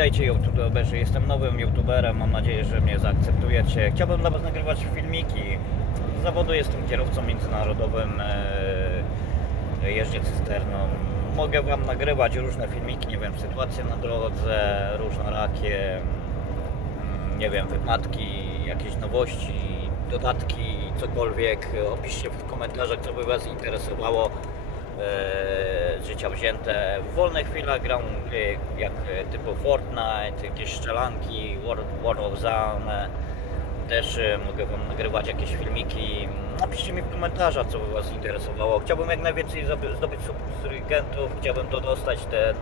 Witajcie youtuberzy, jestem nowym youtuberem, mam nadzieję, że mnie zaakceptujecie. Chciałbym dla Was nagrywać filmiki. Z zawodu jestem kierowcą międzynarodowym, e, jeżdżę cysterną. Mogę Wam nagrywać różne filmiki, nie wiem, sytuacje na drodze, różnorakie, mm, nie wiem, wypadki, jakieś nowości, dodatki, cokolwiek. Opiszcie w komentarzach, co by Was interesowało z życia wzięte. W wolnych chwilach gram jak e, typu Fortnite, jakieś strzelanki, War, War of Zone. Też e, mogę Wam nagrywać jakieś filmiki. Napiszcie mi w komentarzach, co by Was interesowało. Chciałbym jak najwięcej zdoby- zdobyć subskrybentów, chciałbym to dostać ten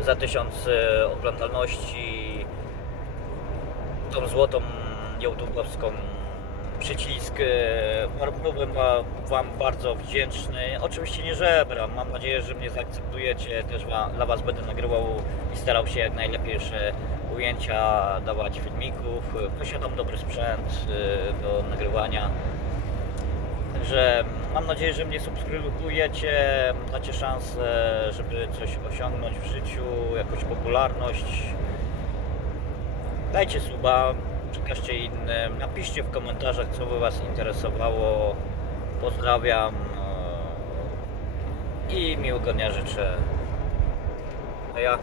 e, za tysiąc e, oglądalności tą złotą YouTube'owską przycisk. e, Byłbym wa- Wam bardzo wdzięczny. Oczywiście nie żebram. Mam nadzieję, że mnie zaakceptujecie. Też dla Was będę nagrywał i starał się jak najlepsze ujęcia dawać filmików. Posiadam dobry sprzęt e, do nagrywania. Także mam nadzieję, że mnie subskrybujecie, dacie szansę, żeby coś osiągnąć w życiu, jakąś popularność. Dajcie suba, przekażcie innym, napiszcie w komentarzach, co by Was interesowało. Pozdrawiam e, i miłego dnia życzę. A ja